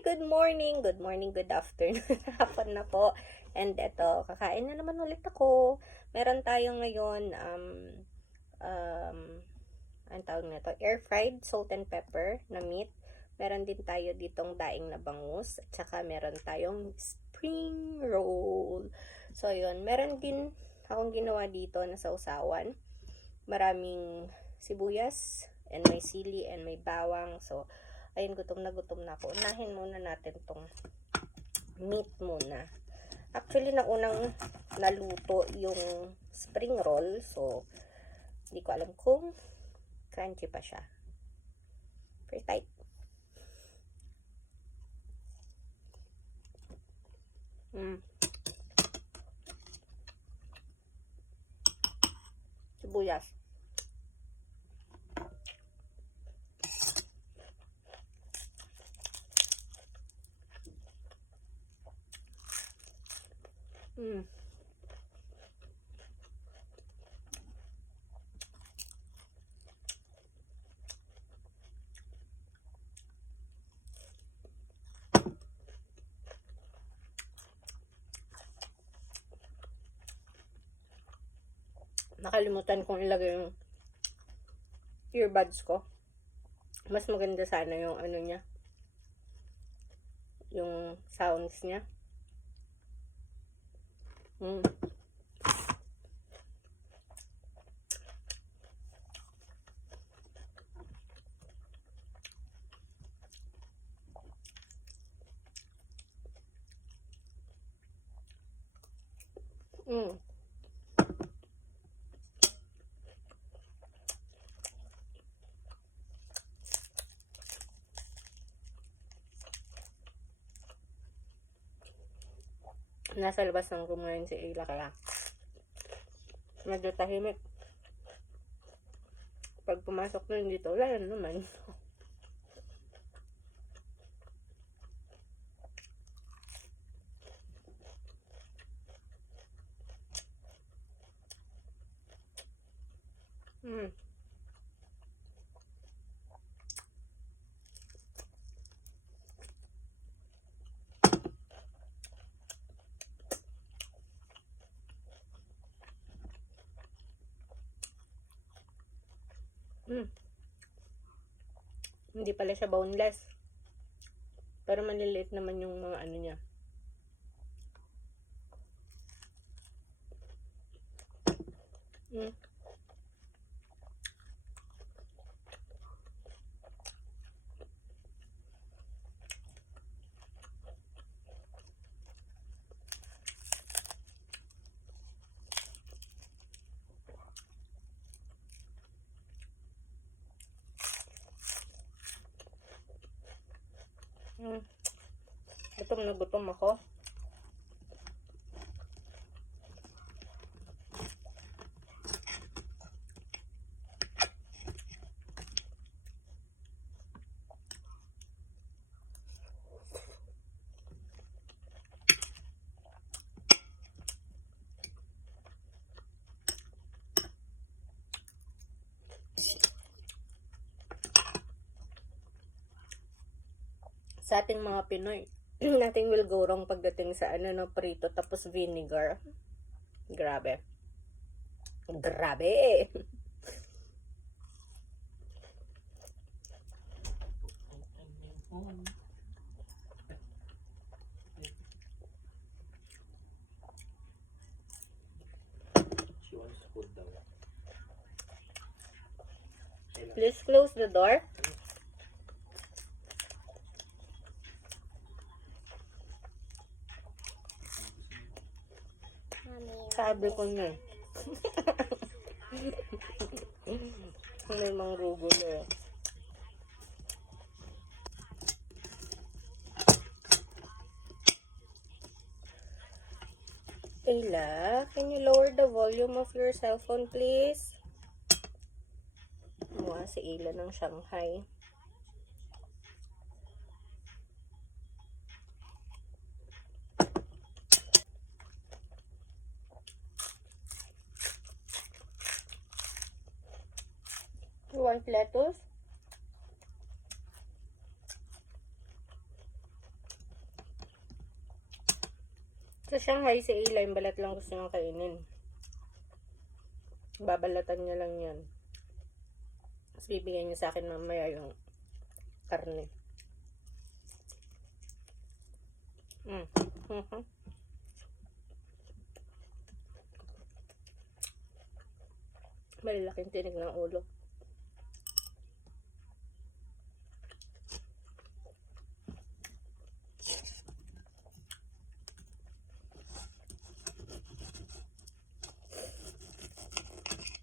Good morning. Good morning, good afternoon. Hapon na po. And eto, kakain na naman ulit ako. Meron tayo ngayon, um, ang tawag na to, air fried salt and pepper na meat. Meron din tayo ditong daing na bangus. At saka meron tayong spring roll. So, yun. Meron din akong ginawa dito na sausawan. Maraming sibuyas, and may sili, and may bawang. So, ayun, gutom na ako. Unahin muna natin tong meat muna. Actually, naunang naluto yung spring roll. So, hindi ko alam kung crunchy pa siya. First tight. Sibuyas. Nakalimutan kong ilagay yung earbuds ko. Mas maganda sana yung ano niya, yung sounds niya. Nasa labas ng room ngayon si Ayla, kaya medyo tahimik. Pag pumasok na dito, wala na naman. Hindi pala siya boneless. Pero maliliit naman yung mga ano niya. Gutom na gutom ako. Sa ating mga Pinoy, nothing will go wrong pagdating sa ano, no, prito tapos vinegar. Grabe. Grabe. Please close the door. Sabi ko na. May mga rugo na. Ayla, can you lower the volume of your cell phone, please? Mukha si Ayla ng Shanghai. You want lettuce? Sa Shanghai, si Eli, yung balat lang gusto niyang kainin. Babalatan niya lang yan. Tapos bibigyan niya sa akin mamaya yung karne. Malalaking tinig ng ulo.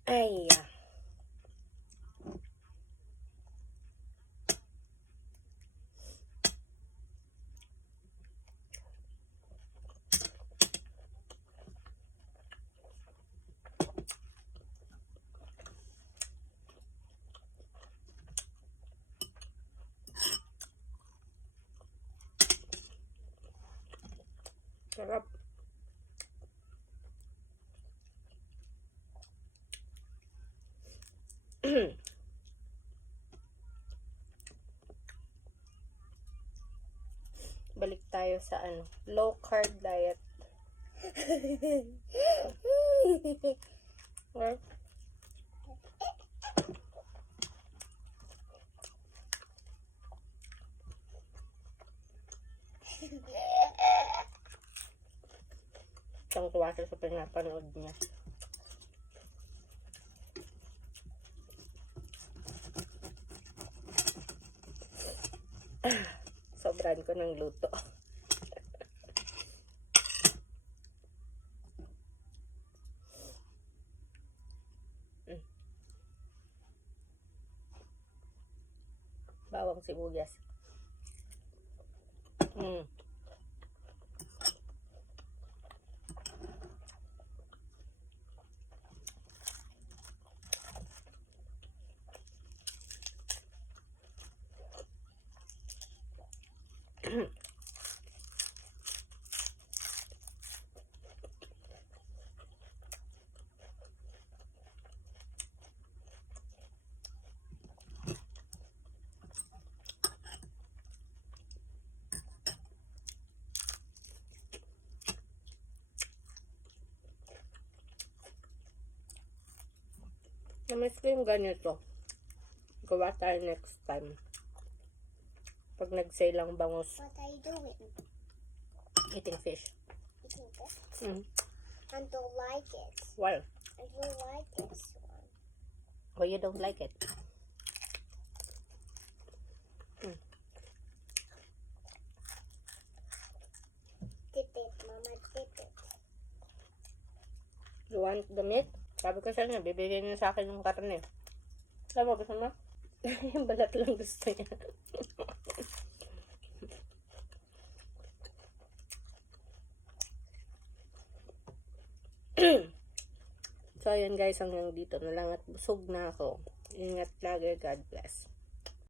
Ay, sarap. Balik tayo sa low carb diet. Right? Isang tuwa siya sa pinapanood niya. Sobrahan ko ng luto. Bawang sibuyas. Namiss ko yung ganito. Gawa tayo next time. Pag nag-sale lang bangus. What are you doing? Eating fish. Eating this? Mm. I don't like it. Why? I don't like this one. Why you don't like it? Dip it, Mama, dip it. You want the meat? Sabi ko sa niya, bibigyan niya sa akin yung karne. Alam mo, gusto mo? Yung balat lang gusto niya. So, ayun guys, hanggang dito na lang at busog na ako. Ingat lagi. God bless.